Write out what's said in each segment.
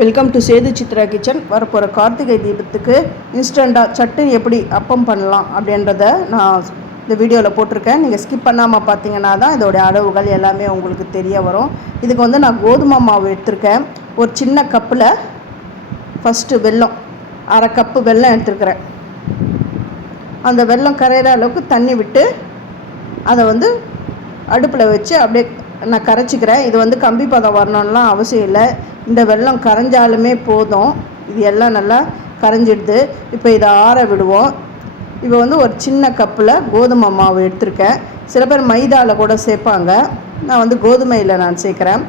Welcome to Sethu Chitra kitchen. வரப்போகிற கார்த்திகை தீபத்துக்கு இன்ஸ்டண்ட்டாக சட்னி எப்படி அப்பம் பண்ணலாம் அப்படின்றத நான் இந்த வீடியோவில் போட்டிருக்கேன். நீங்கள் ஸ்கிப் பண்ணாமல் பார்த்தீங்கன்னா தான் இதோடைய அளவுகள் எல்லாமே உங்களுக்கு தெரிய வரும். இதுக்கு வந்து நான் கோதுமை மாவு எடுத்திருக்கேன். ஒரு சின்ன கப்பில் ஃபஸ்ட்டு வெல்லம், அரை கப்பு வெல்லம் எடுத்துருக்கிறேன். அந்த வெல்லம் கரையிற அளவுக்கு தண்ணி விட்டு அதை வந்து அடுப்பில் வச்சு அப்படியே நான் கரைச்சிக்கிறேன். இது வந்து கம்பி பதம் வரணும்லாம் அவசியம் இல்லை. இந்த வெல்லம் கரைஞ்சாலுமே போதும். இது எல்லாம் நல்லா கரைஞ்சிடுது. இப்போ இதை ஆற விடுவோம். இப்போ வந்து ஒரு சின்ன கப்பில் கோதுமை மாவு எடுத்திருக்கேன். சில பேர் மைதாவில் கூட சேர்ப்பாங்க. நான் வந்து கோதுமையில் நான் சேர்க்குறேன்.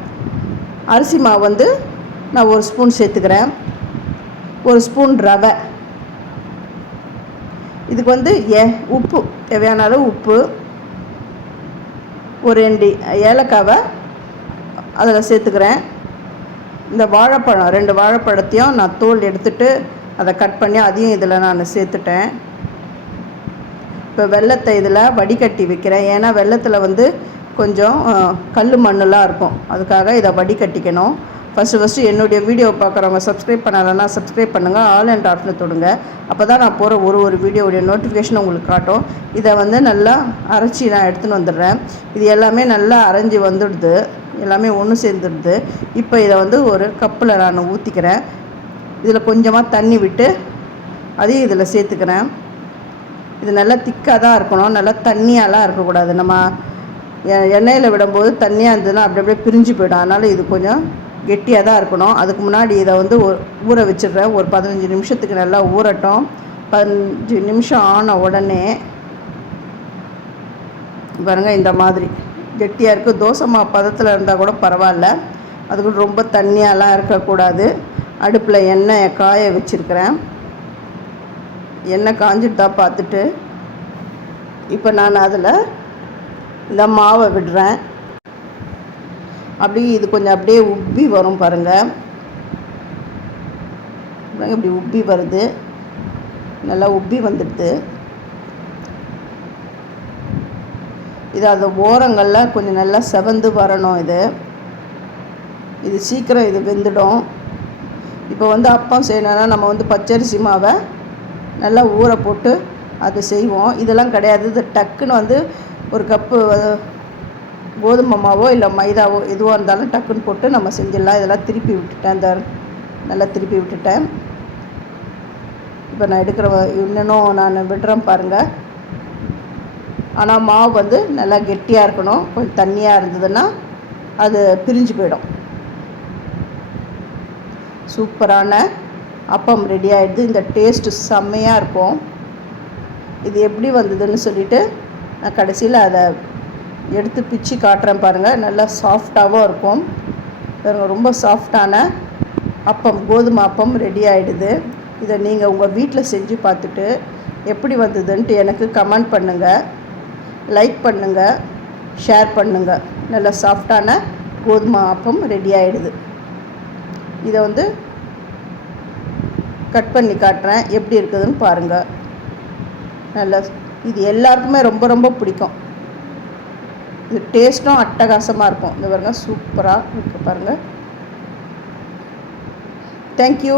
அரிசி மாவு வந்து நான் ஒரு ஸ்பூன் சேர்த்துக்கிறேன். ஒரு ஸ்பூன் ரவை. இதுக்கு வந்து உப்பு, தேவையான அளவு உப்பு, ஒரு 2 ஏலக்காவை அதில் சேர்த்துக்கிறேன். இந்த வாழைப்பழம், 2 வாழைப்பழத்தையும் நான் தோல் எடுத்துகிட்டு அதை கட் பண்ணி அதையும் இதில் நான் சேர்த்துட்டேன். இப்போ வெல்லத்தை இதில் வடிகட்டி வைக்கிறேன். ஏன்னா வெல்லத்தில் வந்து கொஞ்சம் கல் மண்ணெலாம் இருக்கும். அதுக்காக இதை வடிகட்டிக்கணும். ஃபஸ்ட்டு என்னுடைய வீடியோ பார்க்குறவங்க சப்ஸ்கிரைப் பண்ணலைன்னா சப்ஸ்கிரைப் பண்ணுங்கள். ஆல் அண்ட் ஆஃப்னு தொடுங்க. அப்போ தான் நான் போகிற ஒரு வீடியோவுடைய நோட்டிஃபிகேஷன் உங்களுக்கு காட்டும். இதை வந்து நல்லா அரைச்சி நான் எடுத்துன்னு வந்துடுறேன். இது எல்லாமே நல்லா அரைஞ்சி வந்துடுது, எல்லாமே ஒன்று சேர்ந்துடுது. இப்போ இதை வந்து ஒரு கப்பில் நான் ஊற்றிக்கிறேன். இதில் கொஞ்சமாக தண்ணி விட்டு அதையும் இதில் சேர்த்துக்கிறேன். இது நல்லா திக்காக தான் இருக்கணும், நல்லா தண்ணியாலாம் இருக்கக்கூடாது. நம்ம எண்ணெயில் விடும்போது தண்ணியாக இருந்ததுன்னா அப்படியே பிரிஞ்சு போயிடும். அதனால் இது கொஞ்சம் கெட்டியாக தான் இருக்கணும். அதுக்கு முன்னாடி இதை வந்து ஊற வச்சிடுறேன். ஒரு 15 நிமிஷத்துக்கு நல்லா ஊறட்டும். 15 நிமிஷம் ஆன உடனே பாருங்கள், இந்த மாதிரி கெட்டியாக இருக்குது. தோசை மாவு பதத்தில் இருந்தால் கூட பரவாயில்ல. அதுக்கு ரொம்ப தண்ணியாலாம் இருக்கக்கூடாது. அடுப்பில் எண்ணெயை காய வச்சுருக்கிறேன். எண்ணெய் காஞ்சிட்டு தான் பார்த்துட்டு இப்போ நான் அதில் இந்த மாவை விடுறேன். அப்படி இது கொஞ்சம் அப்படியே உப்பி வரும் பாருங்கள். இப்படி உப்பி வருது, நல்லா உப்பி வந்துடுது. இது அந்த ஓரங்களில் கொஞ்சம் நல்லா செவந்து வரணும். இது சீக்கிரம் இது வெந்துடும். இப்போ வந்து அப்பம் செய்யணுன்னா நம்ம வந்து பச்சரிசி மாவை நல்லா ஊற போட்டு அது செய்வோம். இதெல்லாம் கிடையாது. இது டக்குன்னு வந்து ஒரு கப்பு கோதுமை மாவோ இல்லை மைதாவோ எதுவாக இருந்தாலும் டக்குன்னு போட்டு நம்ம செஞ்சிடலாம். இதெல்லாம் திருப்பி விட்டுட்டேன். நல்லா திருப்பி விட்டுட்டேன். இப்போ நான் இன்னும் நான் விடுறேன் பாருங்கள். ஆனால் மாவு வந்து நல்லா கெட்டியாக இருக்கணும். கொஞ்சம் தண்ணியாக இருந்ததுன்னா அது பிரிஞ்சு போயிடும். சூப்பரான அப்பம் ரெடி ஆகிடுது. இந்த டேஸ்ட்டு செம்மையாக இருக்கும். இது எப்படி வந்ததுன்னு சொல்லிவிட்டு நான் கடைசியில் அதை எடுத்து பிச்சு காட்டுறேன் பாருங்கள். நல்லா சாஃப்டாகவும் இருக்கும். ரொம்ப சாஃப்டான அப்பம், கோதுமை அப்பம் ரெடி ஆகிடுது. இதை நீங்கள் உங்கள் வீட்டில் செஞ்சு பார்த்துட்டு எப்படி வந்ததுன்ட்டு எனக்கு கமெண்ட் பண்ணுங்கள், லைக் பண்ணுங்கள், ஷேர் பண்ணுங்கள். நல்லா சாஃப்டான கோதுமை அப்பம் ரெடி ஆகிடுது. இதை வந்து கட் பண்ணி காட்டுறேன், எப்படி இருக்குதுன்னு பாருங்கள். நல்லா இது எல்லாருக்குமே ரொம்ப ரொம்ப பிடிக்கும். இது டேஸ்ட்டும் அட்டகாசமாக இருக்கும். இந்த பாருங்கள், சூப்பராக இருக்குது பாருங்கள். தேங்க்யூ.